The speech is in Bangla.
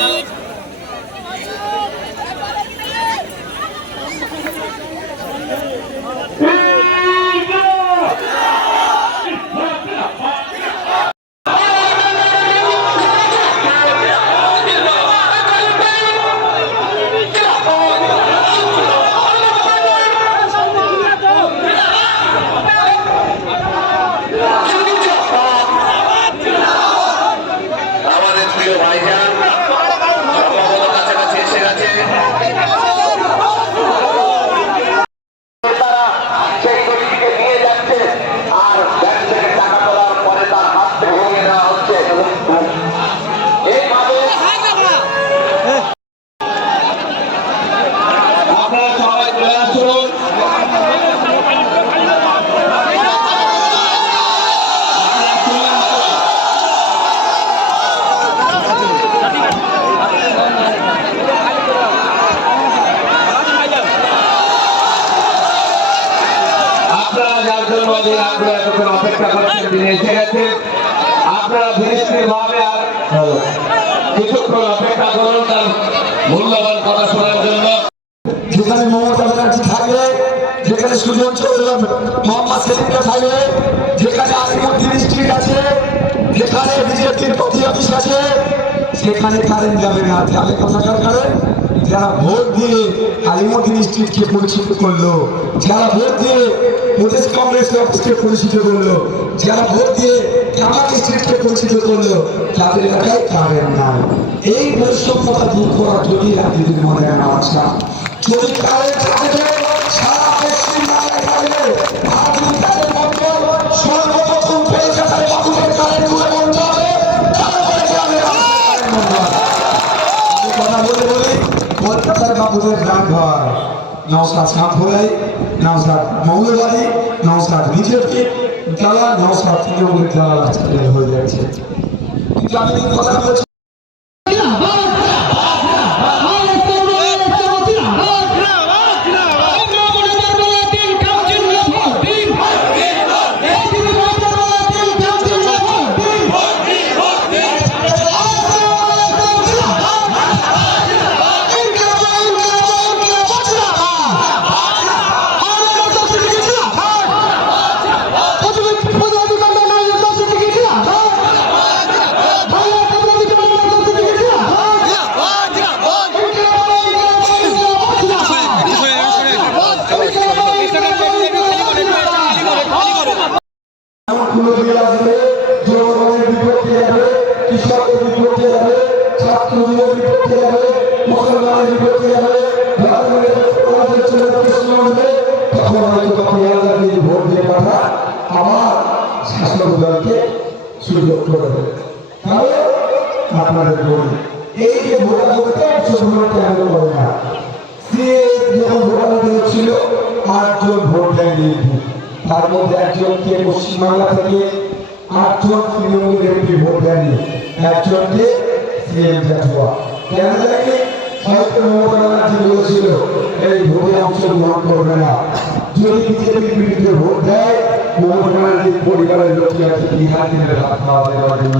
need যেখানে মমতা ব্যানার্জি থাকবে, যেখানে সুজন চৌধুরী, মোহাম্মদ সেলিমকে থাকবে, যেখানে আলিমুদ্দিন স্ট্রিট আছে, যেখানে বিজেপির প্রতি অফিস আছে, সেখানে কারেন্ট যাবে না। তাহলে কোথাকার কারেন্ট? যারা ভোট দিয়ে আলিমুদ্দিন স্ট্রিটকে পরিচিত করল, যারা ভোট দিয়ে প্রদেশ কংগ্রেস অফিসকে পরিচিত করল, যারা ভোট দিয়ে কামাল স্ট্রিটকে পরিচিত করল, তাদের এলাকায় কারেন্ট নাম। এই বৈষম্যতা দূর করা যদি রাজনীতির মনে আনা আচ্ছা যদি থাকে, সারা পশ্চিম কলকাতার গ্রাম ঘর নমস্কার নওসাদ সাঁফলাই নওসাদ মৌলবাদী নওসাদ বিজেপি তারা নওসাদ তৃণমূলের তারা হয়ে যাচ্ছে। কিন্তু আমি কথা বলছি জনগণের বিপক্ষে যাবে কৃষকের বিপক্ষে যাবে ছাত্রদের বিপক্ষে যাবে, মুসলমানের বিপক্ষে যাবে আমাদের ছেলে প্রশ্ন উঠবে তখন হয়তো তখন আল্লাহকে আমার শাসক দলকে সুযোগ করে দেবে তাহলে আপনাদের বলি, এই যে ভোটা করতে সেগুলো কেন করে না। সে যখন ভোটার ছিল আটজন ভোট দেয়নি। তার মধ্যে একজনকে পশ্চিমবাংলা থেকে আটজন তৃণমূল এমপি ভোট দেননি একজনকে সিএম জাতুয়া কেন দেখে হয়তো মমতা ব্যানার্জি বলেছিল, এই ভোটে অংশগ্রহণ করবে না। যদি বিজেপির বিরুদ্ধে ভোট দেয়, মমতা ব্যানার্জির পরিবারের লোক আছে বিহার থেকে দেওয়ার জন্য